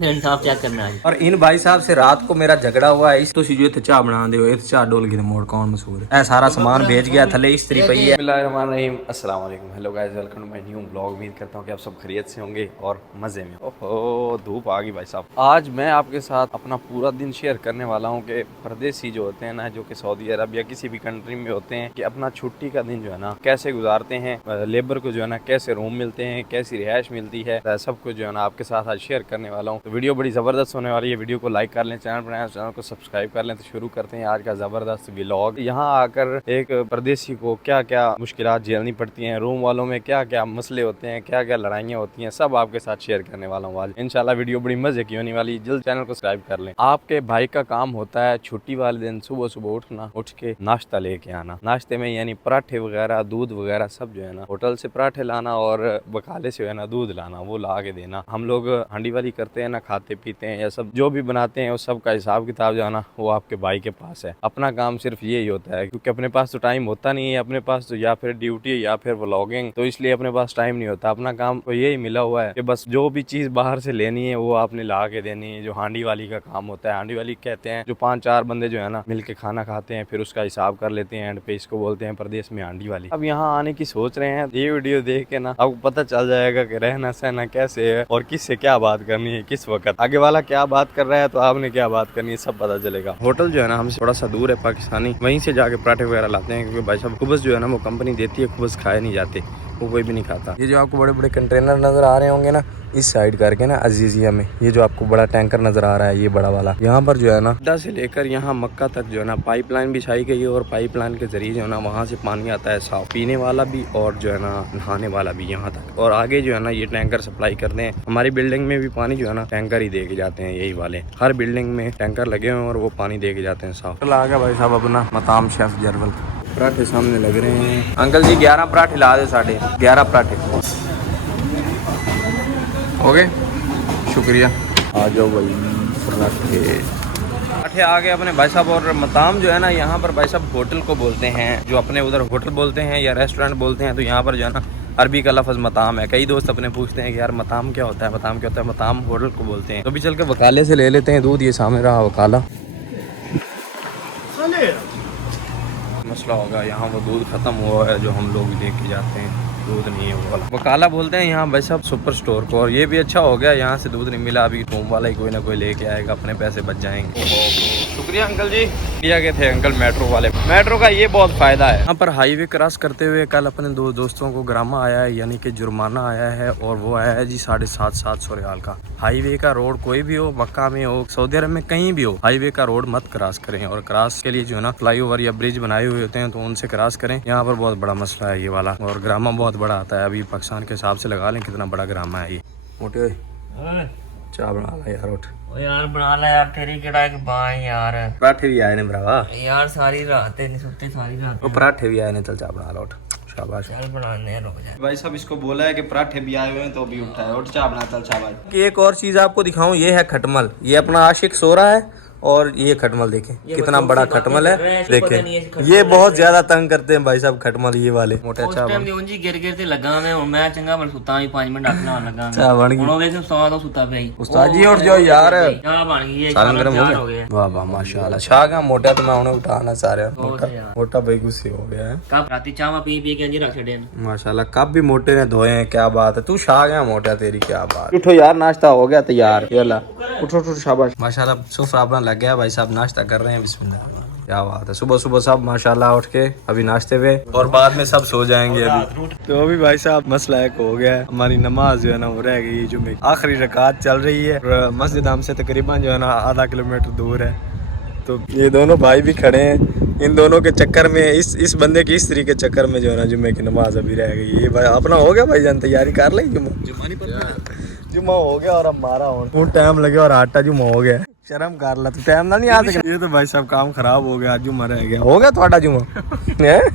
इंसाफ check करना है। और इन भाई साहब से रात को मेरा झगड़ा हुआ है, इस तो सीजो थे चाह बना दे, चाह डोल के मोड़ कौन मशहूर है, सारा सामान भेज गया थले इस्त्री पई है। बिस्मिल्लाहिर्रहमानिर्रहीम, अस्सलाम वालेकुम, hello guys, welcome to my new blog. उम्मीद करता हूँ कि आप सब खैरियत से होंगे और मज़े में। ओहो धूप आ गई भाई साहब। आज मैं आपके साथ अपना पूरा दिन शेयर करने वाला हूँ कि परदेसी जो होते हैं ना, जो कि सऊदी अरब या किसी भी कंट्री में होते हैं, कि अपना छुट्टी का दिन जो है ना कैसे गुजारते हैं, लेबर को जो है ना कैसे रूम मिलते हैं, कैसी रिहाइश मिलती है, सब कुछ जो है ना आपके साथ आज शेयर करने वाला हूँ। तो वीडियो बड़ी ज़बरदस्त होने वाली है। वीडियो को लाइक कर लें, चैनल पर नया चैनल को सब्सक्राइब कर लें। तो शुरू करते हैं आज का ज़बरदस्त व्लॉग। यहाँ आकर एक परदेसी को क्या क्या मुश्किलात झेलनी पड़ती हैं, रूम वालों में क्या क्या मसले होते हैं, क्या क्या लड़ाइयाँ होती हैं, सब आपके साथ शेयर करने वाला हूँ आज। इंशाल्लाह वीडियो बड़ी मजे की होने वाली है। जल्द चैनल को सब्सक्राइब कर लें। आपके भाई का काम होता है छुट्टी वाले दिन सुबह सुबह उठना, उठ के नाश्ता लेके आना। नाश्ते में यानी पराठे वगैरह, दूध वगैरह सब जो है ना होटल से पराठे लाना और बकाले से जो है ना दूध लाना, वो ला के देना। हम लोग हांडी वाली करते हैं ना, खाते पीते हैं या सब जो भी बनाते हैं, उस सब का हिसाब किताब जो है ना वो आपके भाई के पास है। अपना काम सिर्फ यही होता है, क्योंकि अपने पास तो टाइम होता नहीं है, अपने पास तो या फिर ड्यूटी या फिर व्लॉगिंग, तो इसलिए अपने पास टाइम नहीं होता। अपना काम तो यही मिला हुआ है कि बस जो भी चीज़ बाहर से लेनी है वो आपने ला के देनी है। जो हांडी वाली का काम होता है, हांडी वाली कहते हैं जो 5-4 बंदे जो है ना मिल के खाना खाते हैं, फिर उसका हिसाब कर लेते हैं एंड पे, इसको बोलते हैं प्रदेश में हांडी वाली। अब यहाँ आने की सोच रहे हैं, ये वीडियो देख के ना आपको पता चल जाएगा कि रहना सहना कैसे है और किससे क्या बात करनी है, किस वक्त आगे वाला क्या बात कर रहा है तो आपने क्या बात करनी है, सब पता चलेगा। होटल जो है ना हमसे थोड़ा सा दूर है पाकिस्तानी, वहीं से जाके पराठे वगैरह लाते हैं, क्योंकि भाई साहब खुबस जो है ना वो कंपनी देती है, खुबस खाए नहीं जाते, वो कोई भी नहीं खाता। ये जो आपको बड़े बड़े कंटेनर नजर आ रहे होंगे ना इस साइड करके ना अजीजिया में, ये जो आपको बड़ा टैंकर नजर आ रहा है ये बड़ा वाला, यहाँ पर जो है ना अड्डा से लेकर यहाँ मक्का तक जो है ना पाइपलाइन बिछाई गई है, और पाइपलाइन के जरिए जो है ना वहाँ से पानी आता है साफ, पीने वाला भी और जो है ना नहाने वाला भी यहाँ तक। और आगे जो है ना ये टैंकर सप्लाई करते हैं। हमारी बिल्डिंग में भी पानी जो है ना टैंकर ही दे के जाते हैं, यही वाले हर बिल्डिंग में टैंकर लगे हुए हैं और वो पानी दे के जाते हैं साफ। आ गया भाई साहब अपना मताम शेफ जरवल, पराठे सामने लग रहे हैं। अंकल जी 11 पराठे ला दे, 11.5 पराठे हो गए, शुक्रिया। आ जाओ भाई पराठे आ गए अपने भाई साहब। और मताम जो है ना यहाँ पर भाई साहब होटल को बोलते हैं, जो अपने उधर होटल बोलते हैं या रेस्टोरेंट बोलते हैं, तो यहाँ पर जो है ना अरबी का लफ्ज़ मताम है। कई दोस्त अपने पूछते हैं कि यार मताम क्या होता है, मताम क्या होता है, मताम होटल को बोलते हैं। तो भी चल के वकाले से ले लेते हैं दूध, ये सामने रहा वकाला। मसला होगा यहाँ वो दूध खत्म हुआ है जो हम लोग लेके जाते हैं, दूध नहीं है वो वाला। वकाला बोलते हैं यहाँ भाई साहब सुपर स्टोर को। और ये भी अच्छा हो गया, यहाँ से दूध नहीं मिला, अभी होम वाला ही कोई ना कोई लेके आएगा, अपने पैसे बच जाएंगे। शुक्रिया अंकल जी। दिया गए थे अंकल मेट्रो वाले। मेट्रो का ये बहुत फायदा है। यहाँ पर हाईवे क्रॉस करते हुए कल अपने 2 दोस्तों को ग्रामा आया है, यानी कि जुर्माना आया है, और वो आया है जी 750 रियाल का। हाईवे का रोड कोई भी हो, मक्का में हो, सऊदी अरब में कहीं भी हो, हाईवे का रोड मत क्रॉस करें। और क्रॉस के लिए जो है ना फ्लाईओवर या ब्रिज बनाए हुए होते हैं तो उनसे क्रॉस करें। यहाँ पर बहुत बड़ा मसला है ये वाला, और ग्रामा बहुत बड़ा आता है। अभी पाकिस्तान के हिसाब से लगा लें कितना बड़ा ग्रामा है ये। मोटे चाय बना ला यार, उठ यार बना ला यार, तेरी केड़ा के बाएं यार। पराठे भी आए ने भरावा यार सारी रात नहीं सोते, सारी रात। वो पराठे भी आए ने, चल चाय बना ला, उठ शाबाश। चल बनाने रुक जा भाई साहब इसको बोला है कि पराठे भी आए हुए हैं तो भी उठा है, उठ चाय बना, चल शाबाश। एक और चीज आपको दिखाऊं, ये है खटमल। ये अपना आशिक सो रहा है और ये खटमल देखें कितना बड़ा खटमल है, देखें ये बहुत ज्यादा तंग करते हैं भाई साहब खटमल ये वाले मोटे। अच्छा जी गिर गिर ते लगा मैं चंगा बन सुता भी 5 मिनट अपना लगा अच्छा बन गई। ਹੁਣ ਵੇਖ ਸੌਂ ਤੋਂ ਸੁੱਤਾ ਪਿਆ उस्ताद जी उठ जाओ यार, ਚਾਹ ਬਣ ਗਈ ਹੈ, सालन गर्म हो गया। वाह वाह माशाल्लाह, छा गया मोटा, तो मैं उन्हें उठाना चाह रहा, मोटा भाई गुस्से हो गया है। कब राती चाह पी पी के अंजी रख छड़े माशाल्लाह, कब भी मोटे ने धोए हैं, क्या बात है। तू छा गया मोटा, तेरी क्या बात। उठो यार नाश्ता हो गया तैयार, उठो उठो शाबाश। माशाल्लाह सुफ्रा अपना लग गया, भाई साहब नाश्ता कर रहे हैं, बिस्मिल्लाह। क्या बात है, सुबह सुबह सब माशाल्लाह उठ के अभी नाश्ते पे, और बाद में सब सो जाएंगे अभी। तो अभी भाई साहब मसला एक हो गया है, हमारी नमाज जो है ना वो रह गई, जुम्मे की आखिरी रकात चल रही है, और मस्जिद हमसे तकरीबन जो है ना आधा किलोमीटर दूर है। तो ये दोनों भाई भी खड़े हैं, इन दोनों के चक्कर में, इस बंदे की स्त्री के चक्कर में जो है ना जुम्मे की नमाज अभी रह गई। ये भाई अपना हो गया भाई जान, तैयारी कर ली, जुम्मा हो गया और अब मारा हो टाइम लगे और आटा जुम्मा हो गया। शर्म कर ला, तू टाइम ना नहीं आ सके। ये तो भाई साहब काम खराब हो गया, जुम्मा रह गया। हो गया थोड़ा जुम्मा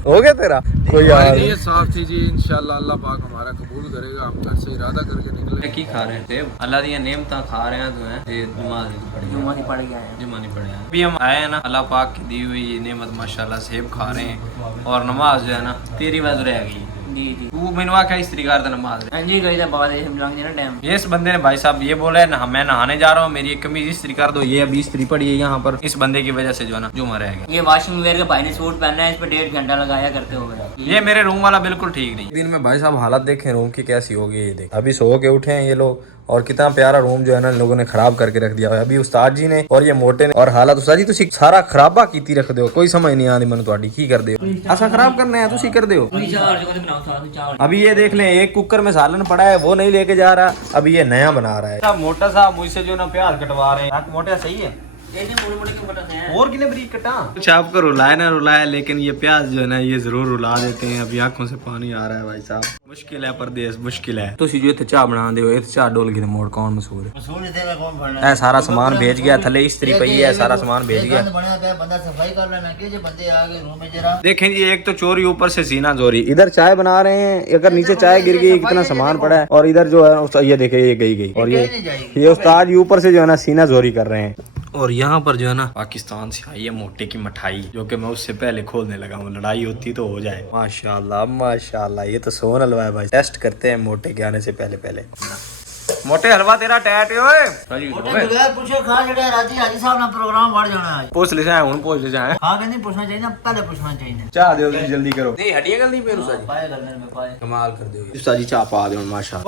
हो गया तेरा कोई यार ये साफ थी जी, इंशाल्लाह अल्लाह पाक हमारा कबूल करेगा। हम घर से इरादा करके निकले। की खा रहे थे अल्लाह दी नेमता खा रहे हैं, तो है ये जुम्मा नहीं पड़ गया है, जुम्मा नहीं पड़े हैं। अभी हम आए हैं ना, अल्लाह पाक की दी हुई ये नेमत माशाल्लाह सेब खा रहे हैं, और नमाज जो है ना 13 बजे रह गई। जी जी तू मैंने आख्या इस्त्री कर देना नमाज हाँ जी कही था बाद लंघ जाना टाइम। ये इस बंदे ने भाई साहब ये बोला है ना, मैं नहाने जा रहा हूँ, मेरी एक कमीज इस्त्री कर दो। ये अभी इस्त्री पड़ी है यहाँ पर, इस बंदे की वजह से जो है ना जुमा रह गया। ये वॉशिंग वेयर के भाई ने सूट पहना है, इस पर 1.5 घंटा लगाया करते हुए। ये मेरे रूम वाला बिल्कुल ठीक नहीं। दिन में भाई साहब हालत देखें रूम की कैसी होगी, ये देख अभी सो के उठे हैं ये लोग, और कितना प्यारा रूम जो है ना इन लोगों ने खराब करके रख दिया है। अभी उस्ताद जी ने और ये मोटे ने और हालत उस्ताद जी तुसी सारा खराबा कीती रख दो, कोई समझ नहीं आती मैंने ਤੁਹਾਡੀ की कर दो ऐसा खराब करना है तुसी कर दो। अभी ये देख लें एक कुकर में सालन पड़ा है वो नहीं लेके जा रहा, अभी ये नया बना रहा है। मोटा साहब मुझसे जो ना प्याज कटवा रहे हैं, मोटा सही है और कितने बरीक कटा कुछ आपको रुलाया ना रुलाया, लेकिन ये प्याज जो है ना ये जरूर रुला देते हैं। अभी आंखों से पानी आ रहा है भाई साहब, मुश्किल है परदेस मुश्किल है। तुसी जो इत्थे चाह बना दे चाह डोल के मोड़ कौन मशहूर है। ए सारा सामान भेज गया थले इस्त्री पई है, सारा सामान भेज गया। देखें जी एक तो चोरी ऊपर से सीना चोरी, इधर चाय बना रहे हैं, अगर नीचे चाय गिर गई कितना सामान पड़ा है, और इधर जो है ये देखे ये गई और ये उस्ताद ऊपर से जो है ना सीना चोरी कर रहे हैं। और यहाँ पर जो है ना पाकिस्तान से आई है मोटे की मिठाई, जो कि मैं उससे पहले खोलने लगा हूँ, लड़ाई होती तो हो जाए। माशाल्लाह माशाल्लाह, ये तो सोन हलवा है भाई, टेस्ट करते हैं मोटे के आने से पहले पहले। मोटे हलवा तेरा टैट पूछ ले जाए पूछ ले जाए चाह दो जल्दी करो, नहीं हड्डियां गल नहीं पे कमाल कर दो उस्ताद जी, चाह पा दो माशाल्लाह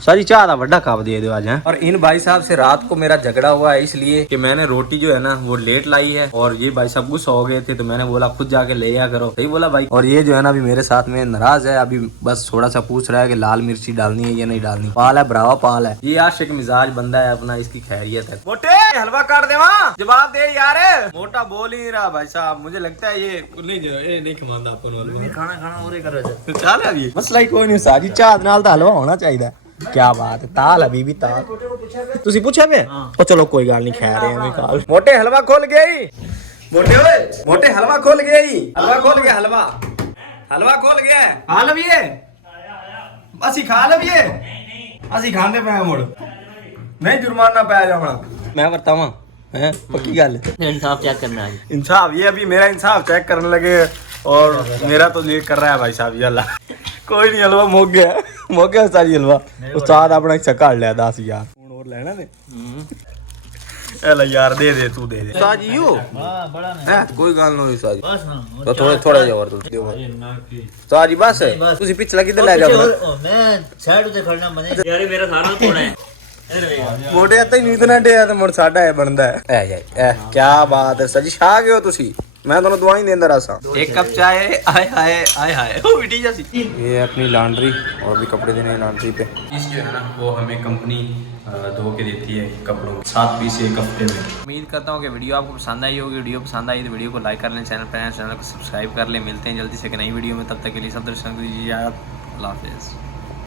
सारी चाह दा वड्डा कप दे दो आज। और इन भाई साहब से रात को मेरा झगड़ा हुआ है इसलिए कि मैंने रोटी जो है ना वो लेट लाई है, और ये भाई सब गुस्सा हो गए थे, तो मैंने बोला खुद जाके ले आया करो, सही बोला भाई। और ये जो है ना अभी मेरे साथ में नाराज है, अभी बस थोड़ा सा पूछ रहा है कि लाल मिर्ची डालनी है या नहीं डालनी। पाल है ब्रावा पाल है, ये आशिक मिजाज बंदा है अपना, इसकी खैरियत है। मोटे हलवा काट दे वहाँ, जवाब दे यार। मोटा बोल ही रहा भाई साहब, मुझे लगता है ये नहीं खमांदा अपन खाना चल अभी मसला ही कोई नहीं, सारी चाह नाल दा हलवा होना चाहिए। क्या बात है, ताल अभी भी ताल तुसी पूछे में ओ चलो कोई गल नहीं, खा रहे हैं काल। मोटे हलवा खोल गई, मोटे ओए मोटे हलवा खोल गई, हलवा खोल गया, हलवा खोल गया, खा लविए असि खा लविए असि खांदे पे मुड़ नहीं जुर्माना पाया जावना मैं बतावा हैं पक्की गल इंसाफ चेक करना है, इंसाफ ये अभी मेरा इंसाफ चेक करने लगे, और मेरा तो ये कर रहा है भाई साहब। ये अल्लाह कोई नहीं, हलवा मुक गया सारी हलवा। उस्ताद अपना हिस्सा काट लिया 10 यार और लेना ने एला यार दे तू दे उस्ताद जी यो हां कोई गल नहीं उस्ताद जी, तो थोड़ा जिहा और दे उस्ताद जी बस तुसी पिछला किधर ले जा, मैं साइड ते खड़ना मने यार मेरा सारा थोड़ा है मोटे आता ही इतना डे तो मुड़ साडा है बनदा है। ए क्या बात है सजी छा गए हो तुसी, मैं दोनों दुआई देंदा रहा एक कप चाय। आए हाय आए हाय ओ बेटी जैसी ये अपनी लॉन्ड्री और भी कपड़े देने लॉन्ड्री पे, इस जो है ना वो हमें कंपनी धो के देती है कपड़ों 7 पीस एक हफ्ते में। उम्मीद करता हूँ कि वीडियो आपको पसंद आई होगी। वीडियो पसंद आई तो वीडियो को लाइक कर लें, चैनल को सब्सक्राइब कर लें। मिलते हैं जल्दी से एक नई वीडियो में, तब तक के लिए सब दर्शकों को दीजिए अल्लाह हाफिज़।